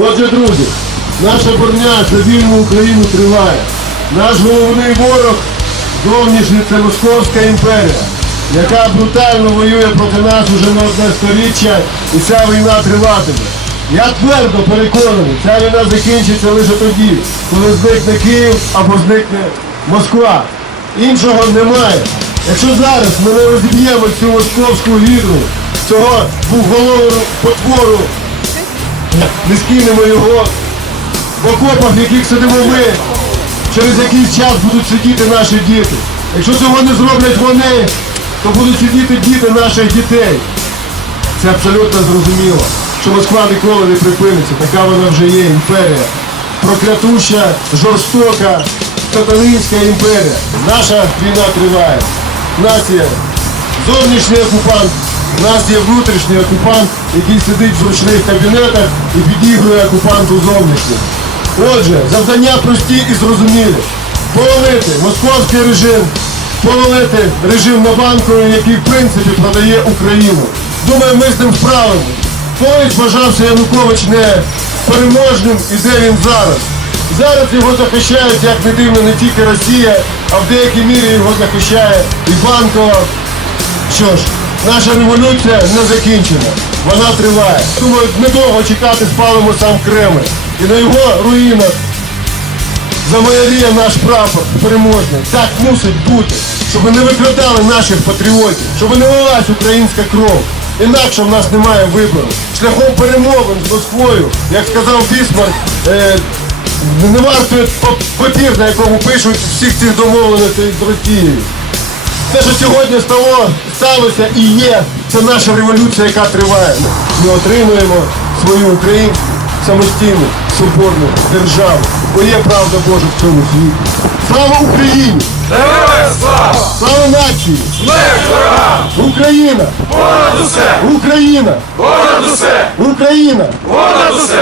Отже, друзі, наша борня за вільну Україну триває. Наш головний ворог зовнішній це Московська імперія, яка брутально воює проти нас уже не одне сторіччя, і ця війна триватиме. Я твердо переконаний, ця війна закінчиться лише тоді, коли зникне Київ або зникне Москва. Іншого немає. Якщо зараз ми не розіб'ємо цю московську гідру, цього двоголового потвору, не скинемо його в окопах, в яких сидимо ми, через якийсь час будуть сидіти наші діти. Якщо цього не зроблять вони, то будуть сидіти діти наших дітей. Це абсолютно зрозуміло, що Москва ніколи не припиниться, така вона вже є імперія. Проклятуща, жорстока, сатанинська імперія. Наша війна триває. Є зовнішній окупант, у нас є внутрішній окупант, який сидить в зручних кабінетах і підігрує окупанту зовнішнього. Отже, завдання прості і зрозумілі. Повалити московський режим, повалити режим на банковий, який в принципі продає Україну. Думаю, ми з ним справимося. Колись вважався Янукович не переможним і де він зараз. Зараз його захищають, як не дивно, не тільки Росія, а в деякій мірі його захищає і Банкова. Що ж, наша революція не закінчена. Вона триває. Думаю, недовго чекати спалимо сам Кремль. І на його руїнах замайоріє наш прапор переможний. Так мусить бути, щоб не викрадали наших патріотів, щоб не лилась українська кров. Інакше в нас немає вибору. Шляхом перемовин з Москвою, як сказав Бісмарк, е, не вартує папір, на якому пишуть всіх цих домовленостей з Росією. Те, що сьогодні стало, сталося і є, це наша революція, яка триває. Ми отримуємо свою українську самостійну, соборну державу. Бо є правда Божа в цьому світі. Слава Україні! Героям слава! Слава нації! Смерть ворогам! Україна! Понад усе! Україна! Понад усе! Україна! Понад усе!